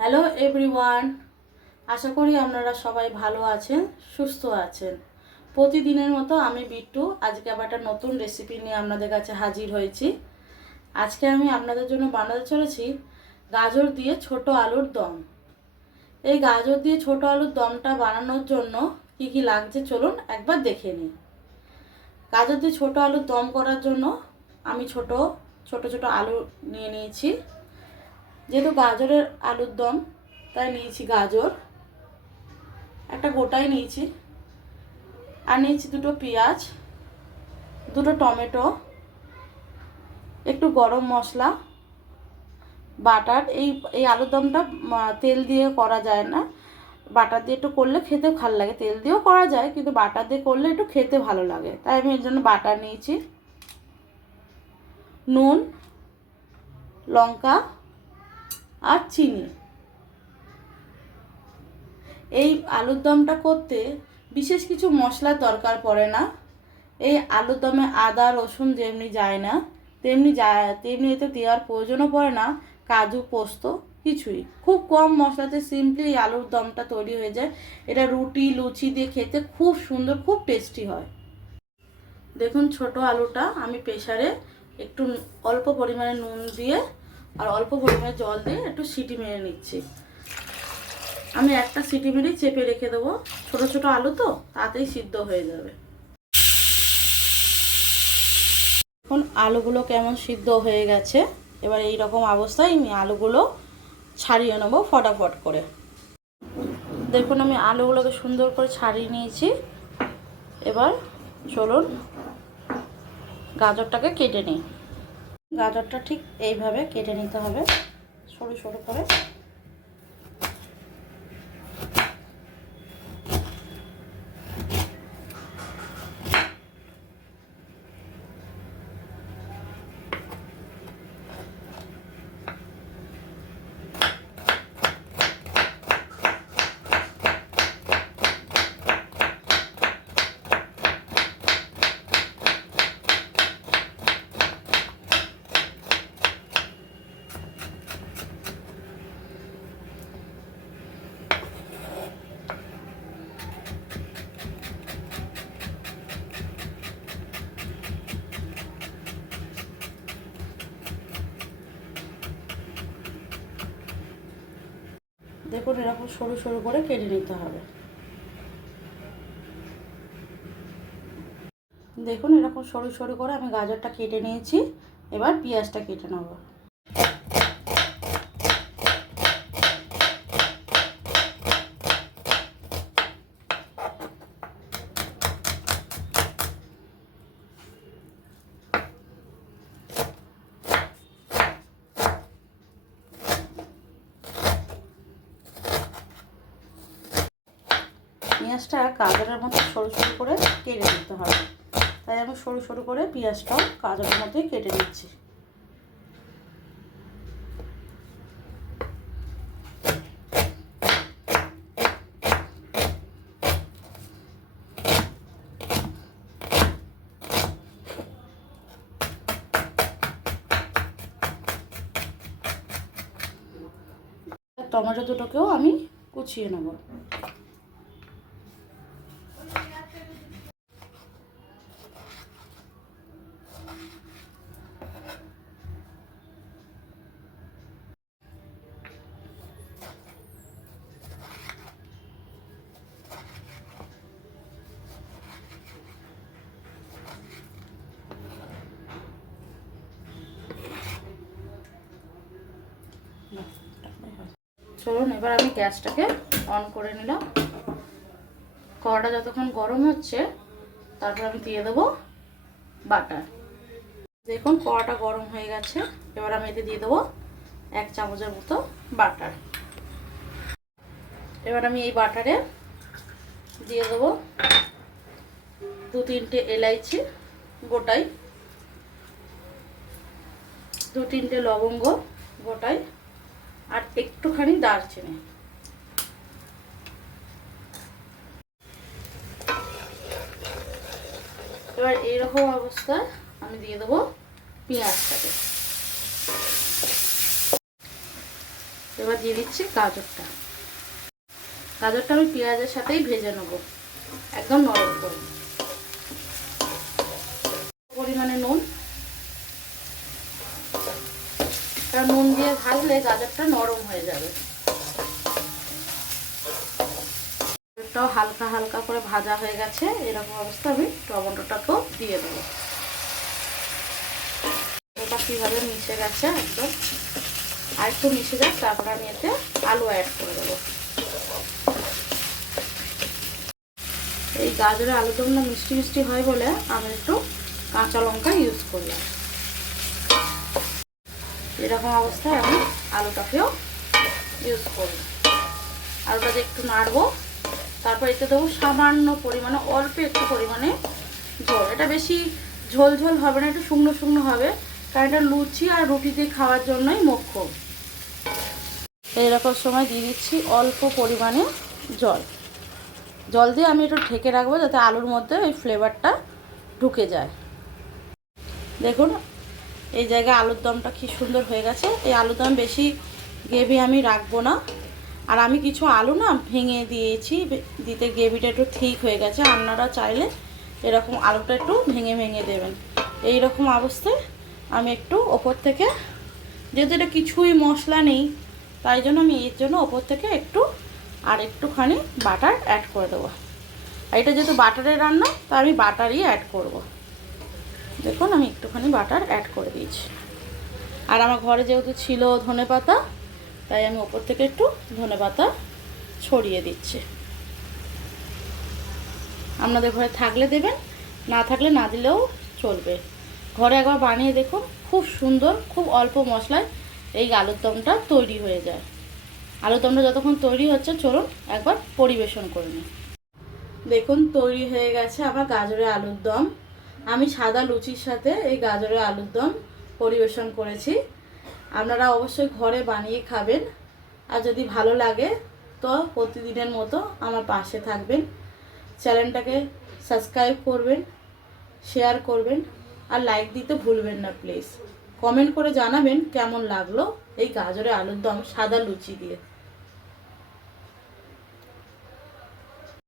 Hello everyone আশা করি আপনারা সবাই ভালো আছেন, সুস্থ আছেন। প্রতিদিনের মতো আমি বিট্টু, আজকে আবার একটা নতুন রেসিপি নিয়ে আপনাদের কাছে হাজির হয়েছি। আজকে আমি আপনাদের জন্য বানাতে চলেছি গাজর দিয়ে ছোট আলুর দম। এই গাজর দিয়ে ছোট আলুর দমটা বানানোর জন্য কি কি লাগছে চলুন একবার দেখে নিই। গাজর দিয়ে ছোট আলুর দম করার জন্য আমি ছোট ছোট ছোট আলু নিয়ে নিয়েছি। যেহেতু গাজরের আলুর দম, তাই নিয়েছি গাজর। একটা গোটাই নিয়েছি। আর নিয়েছি দুটো পেঁয়াজ, দুটো টমেটো, একটু গরম মশলা, বাটার। এই এই আলুর দমটা তেল দিয়ে করা যায় না। বাটার দিয়ে একটু করলে খেতে ভালো লাগে। তেল দিয়েও করা যায়, কিন্তু বাটার দিয়ে করলে একটু খেতে ভালো লাগে। তাই আমি এর জন্য বাটার নিয়েছি। নুন, লঙ্কা আর চিনি। এই আলুর দমটা করতে বিশেষ কিছু মশলার দরকার পড়ে না। এই আলুর দমে আদা, রসুন যেমনি যায় না, তেমনি যায়, তেমনি এতে দেওয়ার প্রয়োজনও পড়ে না, কাজু, পোস্ত, কিছুই। খুব কম মশলাতে সিম্পলি আলুর দমটা তৈরি হয়ে যায়। এটা রুটি, লুচি দিয়ে খেতে খুব সুন্দর, খুব টেস্টি হয়। দেখুন ছোট আলুটা আমি প্রেসারে একটু অল্প পরিমাণে নুন দিয়ে আর অল্প পরিমাণে জল দিয়ে একটু সিটি মেরে নিচ্ছি। আমি একটা সিটি মেরেই চেপে রেখে দেবো। ছোট ছোট আলু তো, তাতেই সিদ্ধ হয়ে যাবে। এখন আলুগুলো কেমন সিদ্ধ হয়ে গেছে। এবার এই রকম অবস্থায় আমি আলুগুলো ছাড়িয়ে নেব ফটাফট করে। দেখুন, আমি আলুগুলোকে সুন্দর করে ছাড়িয়ে নিয়েছি। এবার চলুন, গাজরটাকে কেটে নিই। গাজরটা ঠিক এইভাবে কেটে নিতে হবে সরু সরু করে। দেখুন, এরকম সরু সরু করে কেটে নিতে হবে। দেখুন, এরকম সরু সরু করে আমি গাজরটা কেটে নিয়েছি। এবার পেঁয়াজটা কেটে নেব। পেঁয়াজটা গাজরের মতো সরু সরু করে কেটে নিতে হবে। তাই আমি সরু সরু করে পেঁয়াজটাও গাজরের মতোই কেটে নিচ্ছি। টমেটো দুটোকেও আমি কুচিয়ে নেব। চলুন, এবার আমি গ্যাসটাকে অন করে নিলাম। কড়াটা যতক্ষণ গরম হচ্ছে, তারপর আমি দিয়ে দেবো বাটার। দেখুন, কড়াটা গরম হয়ে গেছে। এবার আমি এতে দিয়ে দেবো এক চামচের মতো বাটার। এবার আমি এই বাটারে দিয়ে দেবো দু তিনটে এলাইচি, গোটাই। দু তিনটে লবঙ্গ আর একটুখানি দারচিনি। এবার এইরকম অবস্থায় আমি দিয়ে দেবো পেঁয়াজটাকে। এবার দিয়ে দিচ্ছি গাজরটা। গাজরটা আমি পেঁয়াজের সাথেই ভেজে নেব। একদম নরম করে। পরিমাণে নুন। কারণ নুন দিয়ে ভাজলে গাজরটা নরম হয়ে যাবে। হালকা হালকা করে ভাজা হয়ে গেছে, এরকম অবস্থা আমি টমেটোটাকেও দিয়ে দেবো। ওটা কীভাবে মিশে গেছে একদম? আর একটু মিশে যাক, তারপর আমি এতে আলু অ্যাড করে দেবো। এই গাজরের আলুদমটা মিষ্টি মিষ্টি হয় বলে আমি একটু কাঁচা লঙ্কা ইউজ করলাম। এরকম অবস্থায় আমি আলুটাকেও ইউজ করব। আলুটাকে একটু নাড়বো, তারপর এতে দেবো সামান্য পরিমাণে, অল্প একটু পরিমাণে ঝোল। এটা বেশি ঝোল ঝোল হবে না, একটু শুকনো শুকনো হবে, কারণ এটা লুচি আর রুটি দিয়ে খাওয়ার জন্যই মোক্ষম এইরকম সময় দিয়ে দিচ্ছি অল্প পরিমাণে জল। জল দিয়ে আমি একটু ঢেকে রাখব যাতে আলুর মধ্যে ওই ফ্লেভারটা ঢুকে যায়। দেখুন এই জায়গায় আলুর দমটা কি সুন্দর হয়ে গেছে। এই আলুর দম বেশি গ্রেভি আমি রাখব না। আর আমি কিছু আলু না ভেঙে দিয়েছি দিতে গ্রেভিটা একটু ঠিক হয়ে গেছে। আপনারা চাইলে এরকম আলুটা একটু ভেঙে ভেঙে দেবেন। এই রকম অবস্থায় আমি একটু ওপর থেকে, যেহেতু এটা কিছুই মশলা নেই, তাই জন্য আমি এর জন্য ওপর থেকে একটু আর একটুখানি বাটার অ্যাড করে দেবো। এটা যেহেতু বাটারের রান্না তা আমি বাটারই অ্যাড করব। দেখুন, আমি একটুখানি বাটার অ্যাড করে দিয়েছি। আর আমার ঘরে যেহেতু ছিল ধনে পাতা তাই আমি ওপর থেকে একটু ধনে পাতা ছড়িয়ে দিচ্ছি। আপনাদের ঘরে থাকলে দেবেন, না থাকলে না দিলেও চলবে। ঘরে একবার বানিয়ে দেখুন, খুব সুন্দর, খুব অল্প মশলায় এই আলুর দমটা তৈরি হয়ে যায়। আলুর দমটা যতক্ষণ তৈরি হচ্ছে, চলুন একবার পরিবেশন করে নিই। দেখুন, তৈরি হয়ে গেছে আমার গাজরের আলুর দম। আমি সাদা লুচির সাথে এই গাজরের আলুর দম পরিবেশন করেছি। আপনারা অবশ্যই ঘরে বানিয়ে খাবেন। আর যদি ভালো লাগে, তো প্রতিদিনের মতো আমার পাশে থাকবেন। চ্যানেলটাকে সাবস্ক্রাইব করবেন, শেয়ার করবেন, আর লাইক দিতে ভুলবেন না, প্লিজ। কমেন্ট করে জানাবেন কেমন লাগল এই গাজরের আলুর দম সাদা লুচি দিয়ে।